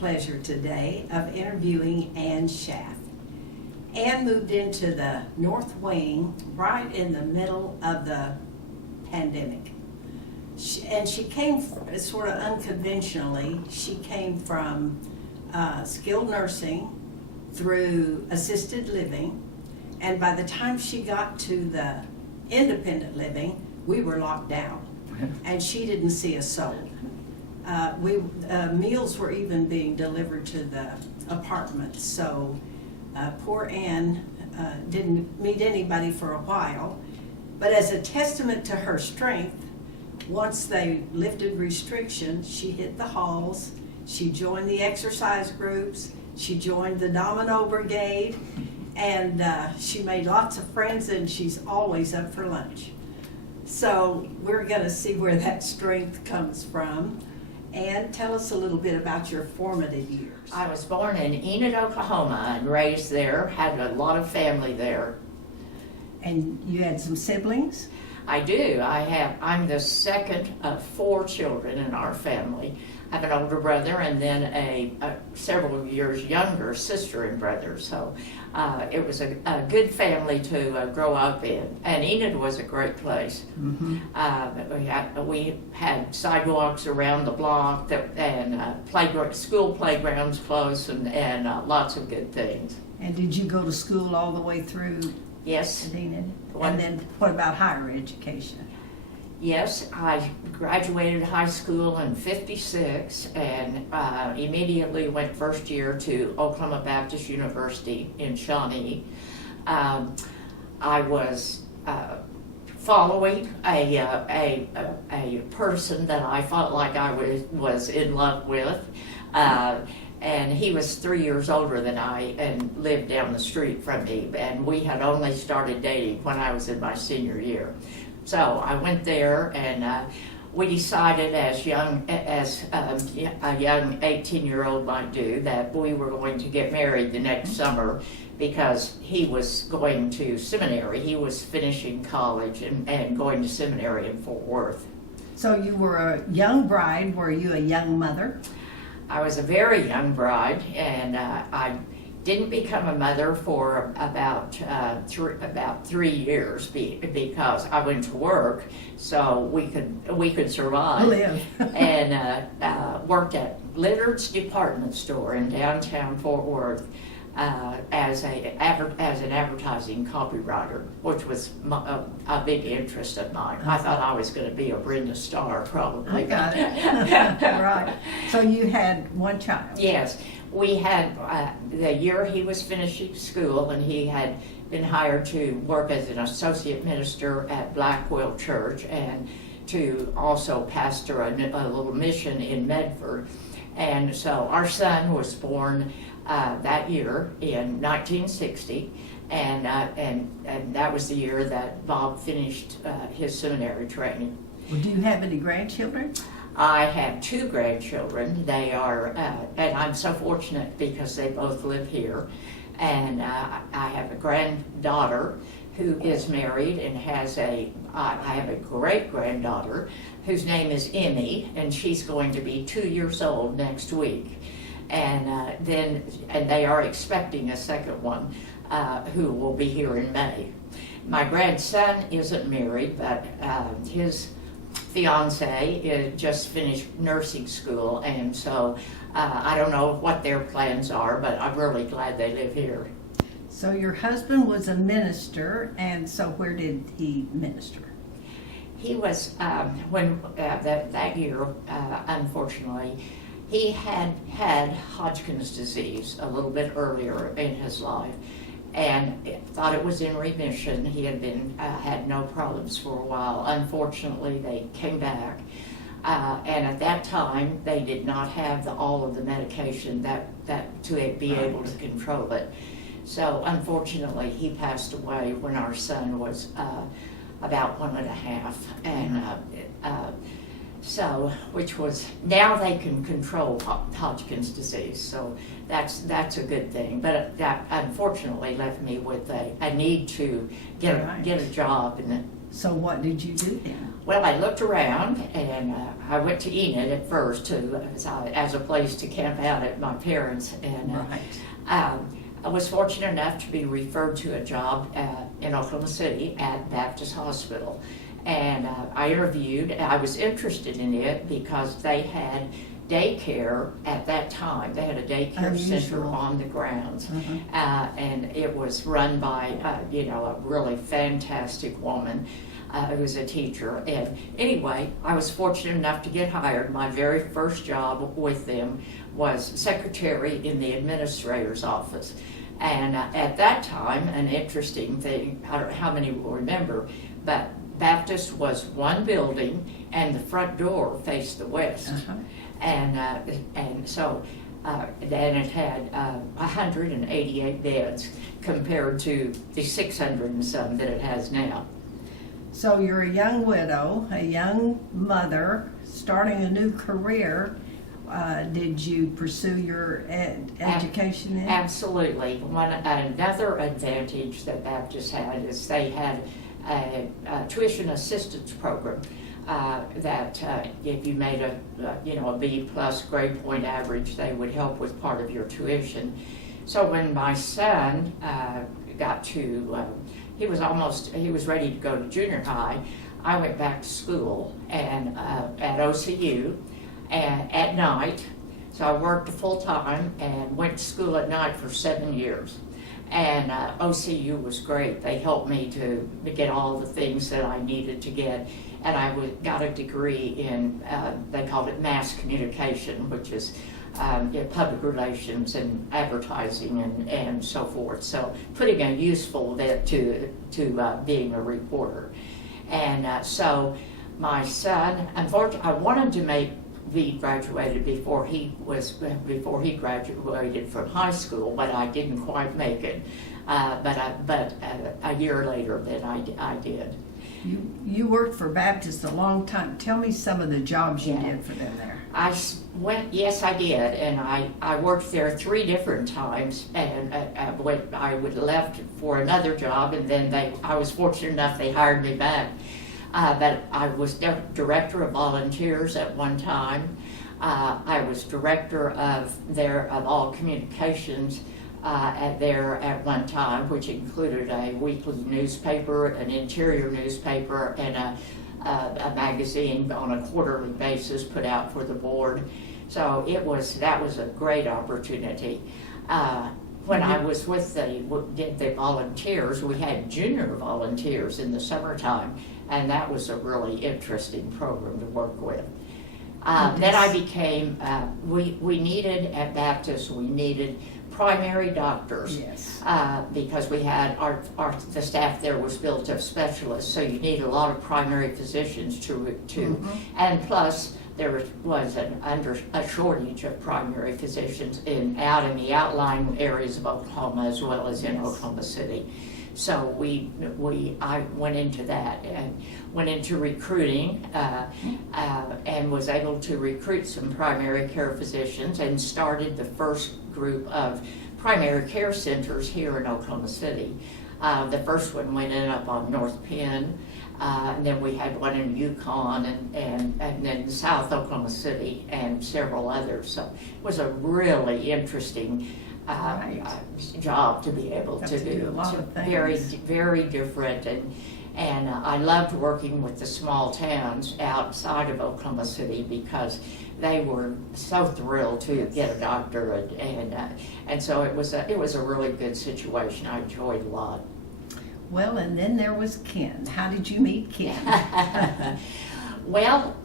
pleasure today of interviewing Ann Shaff. Ann moved into the North Wing right in the middle of the pandemic. She came sort of unconventionally. She came from skilled nursing through assisted living, and by the time she got to the independent living, we were locked down, and she didn't see a soul. Meals were even being delivered to the apartment, so poor Ann didn't meet anybody for a while. But as a testament to her strength, once they lifted restrictions, she hit the halls, she joined the exercise groups, she joined the Domino Brigade, and she made lots of friends, and she's always up for lunch. So we're going to see where that strength comes from. And tell us a little bit about your formative years. I was born in Enid, Oklahoma, and raised there, had a lot of family there. And you had some siblings? I do. I'm the second of 4 children in our family. I have an older brother and then a several years younger sister and brother. So it was a good family to grow up in. And Enid was a great place. Mm-hmm. We had sidewalks around the block and school playgrounds close and lots of good things. And did you go to school all the way through? Yes. Enid? And then what about higher education? Yes, I graduated high school in '56 and immediately went first year to Oklahoma Baptist University in Shawnee. I was following a person that I felt like I was in love with. And he was 3 years older than I and lived down the street from me. And we had only started dating when I was in my senior year. So I went there, and we decided, as a young 18-year-old might do, that we were going to get married the next summer because he was going to seminary. He was finishing college and going to seminary in Fort Worth. So you were a young bride. Were you a young mother? I was a very young bride, and I didn't become a mother for about 3 years because I went to work so we could survive. Live. And worked at Lillard's department store in downtown Fort Worth as an advertising copywriter, which was a big interest of mine. I thought I was going to be a Brenda Starr, probably. I got it. Right. So you had one child. Yes. We had, the year he was finishing school, and he had been hired to work as an associate minister at Blackwell Church and to also pastor a little mission in Medford. And so our son was born that year in 1960, and that was the year that Bob finished his seminary training. Well, do you have any grandchildren? I have 2 grandchildren. They are, and I'm so fortunate because they both live here. And I have a granddaughter who is married and I have a great granddaughter whose name is Emmy, and she's going to be 2 years old next week. And they are expecting a second one who will be here in May. My grandson isn't married, but his fiance just finished nursing school, and so I don't know what their plans are, but I'm really glad they live here. So your husband was a minister, and so where did he minister? He was, that year, unfortunately, he had Hodgkin's disease a little bit earlier in his life, and thought it was in remission. He had had no problems for a while. Unfortunately, they came back, and at that time they did not have all of the medication that to be able to control it. So unfortunately, he passed away when our son was about 1.5, and so which was, now they can control Hodgkin's disease, so that's a good thing. But that unfortunately left me with a need to get a job So what did you do then? Well, I looked around, and I went to Enid at first as a place to camp out at my parents'. And I was fortunate enough to be referred to a job in Oklahoma City at Baptist Hospital. And I interviewed. I was interested in it because they had daycare at that time. They had a daycare center on the grounds. And it was run by a really fantastic woman who was a teacher. And anyway, I was fortunate enough to get hired. My very first job with them was secretary in the administrator's office. And at that time, an interesting thing, I don't know how many will remember, but Baptist was one building and the front door faced the west. And so then it had 188 beds compared to the 600 and some that it has now. So you're a young widow, a young mother, starting a new career. Did you pursue your education in? Absolutely. Another advantage that Baptist had is they had a tuition assistance program that if you made a B plus grade point average, they would help with part of your tuition. So when my son got to, he was ready to go to junior high, I went back to school and at OCU and at night. So I worked full time and went to school at night for 7 years. And OCU was great. They helped me to get all the things that I needed to get. And I got a degree in, they called it mass communication, which is public relations and advertising and so forth. So putting a useful bit to being a reporter. And so my son, unfortunately, I wanted to be graduated before he graduated from high school, but I didn't quite make it. But a year later, then I did. You worked for Baptist a long time. Tell me some of the jobs you did for them there. Yes, I did, and I worked there 3 different times, and I would left for another job, and then I was fortunate enough they hired me back. But I was director of volunteers at one time. I was director of all communications at one time, which included a weekly newspaper, an interior newspaper, and a magazine on a quarterly basis put out for the board. So that was a great opportunity. When I was did the volunteers, we had junior volunteers in the summertime, and that was a really interesting program to work with. Then I became, we needed, at Baptist, we needed primary doctors. Yes. Because we had, the staff there was built of specialists, so you need a lot of primary physicians and plus, there was a shortage of primary physicians out in the outlying areas of Oklahoma as well as in Oklahoma City. So I went into that and went into recruiting and was able to recruit some primary care physicians and started the first group of primary care centers here in Oklahoma City. The first one went up on North Penn. And then we had one in Yukon and then South Oklahoma City and several others. So it was a really interesting job to be able to do. A lot of things. Very, very different. And I loved working with the small towns outside of Oklahoma City because they were so thrilled to get a doctor. And so it was a really good situation. I enjoyed a lot. Well, and then there was Ken. How did you meet Ken? Well,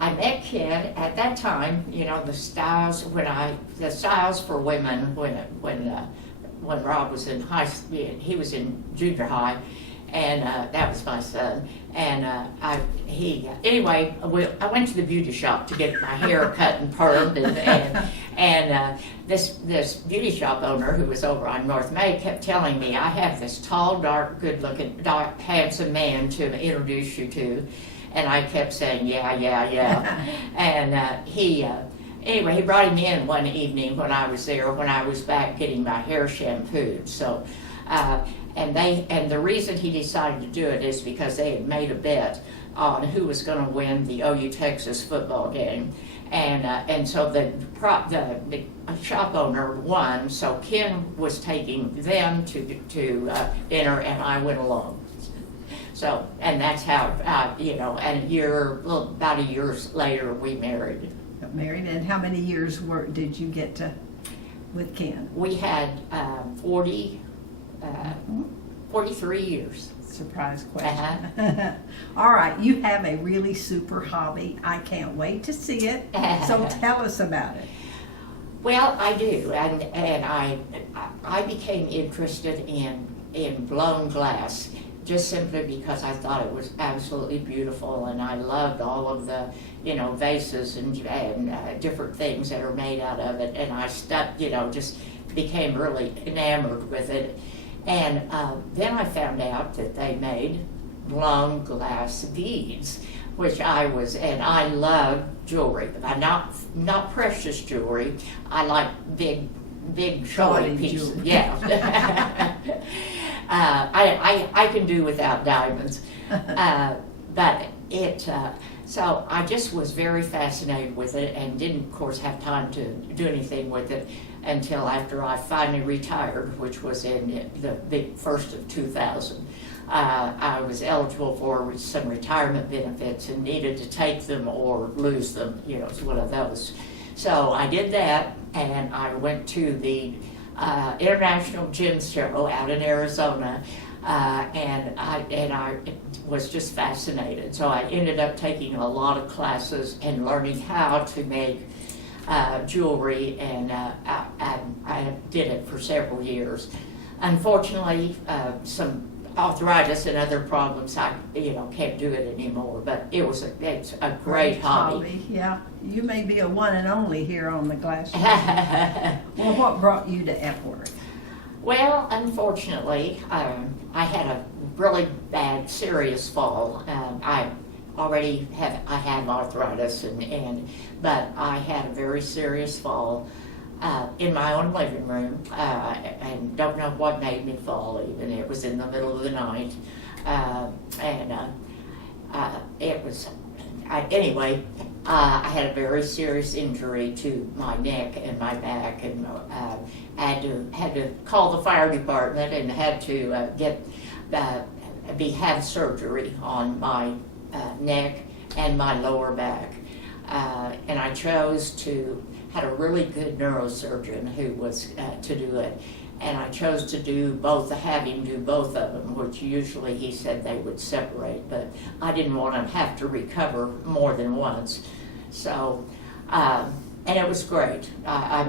I met Ken at that time. The styles for women when Rob was in high school, he was in junior high, and that was my son. And anyway, I went to the beauty shop to get my hair cut and permed, and this beauty shop owner who was over on North May kept telling me, I have this tall, dark, good-looking, dark, handsome man to introduce you to. And I kept saying, yeah. And anyway, he brought him in one evening when I was there, when I was back getting my hair shampooed. So, and the reason he decided to do it is because they had made a bet on who was going to win the OU Texas football game, and so the shop owner won. So Ken was taking them to dinner, and I went along. So, and that's how and about a year later we married. Got married, and how many years did you get to with Ken? We had 43 years. Surprise question. All right, you have a really super hobby. I can't wait to see it. So tell us about it. Well, I do, and I became interested in blown glass just simply because I thought it was absolutely beautiful, and I loved all of the vases and different things that are made out of it, and I just became really enamored with it. And then I found out that they made blown glass beads, which and I love jewelry, but not precious jewelry. I like big showy pieces. Jewelry. Yeah. I can do without diamonds, but so I just was very fascinated with it, and didn't, of course, have time to do anything with it until after I finally retired, which was in the first of 2000. I was eligible for some retirement benefits and needed to take them or lose them. It's one of those. So I did that, and I went to the International Gem Show out in Arizona, and I was just fascinated. So I ended up taking a lot of classes and learning how to make jewelry, and I did it for several years. Unfortunately, some arthritis and other problems, I can't do it anymore. But it's a great hobby. Yeah, you may be a one and only here on the glass show. Well, what brought you to Epworth? Well, unfortunately, I had a really bad, serious fall. I have arthritis, but I had a very serious fall in my own living room, and don't know what made me fall. Even it was in the middle of the night, it was. Anyway, I had a very serious injury to my neck and my back, and had to call the fire department and had to have surgery on my neck and my lower back, and I had a really good neurosurgeon who was to do it, and I chose to have him do both of them, which usually he said they would separate, but I didn't want to have to recover more than once. So, and it was great. I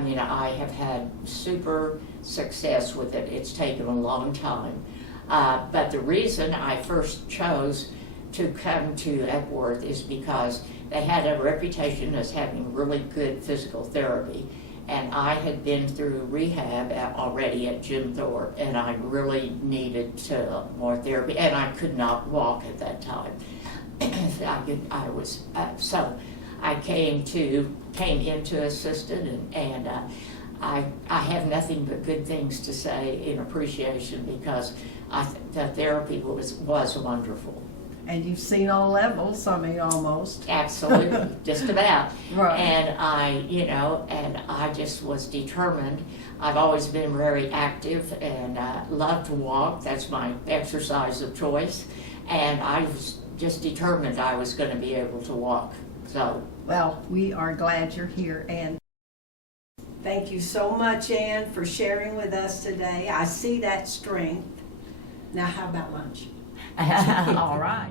have had super success with it. It's taken a long time, but the reason I first chose to come to Epworth is because they had a reputation as having really good physical therapy, and I had been through rehab already at Jim Thorpe, and I really needed more therapy, and I could not walk at that time. So I came into assistant, and I have nothing but good things to say in appreciation, because the therapy was wonderful. And you've seen all levels, almost. Absolutely, just about. Right. And I just was determined. I've always been very active and love to walk. That's my exercise of choice. And I was just determined I was going to be able to walk. So. Well, we are glad you're here, and Thank you so much, Ann, for sharing with us today. I see that strength. Now, how about lunch? All right.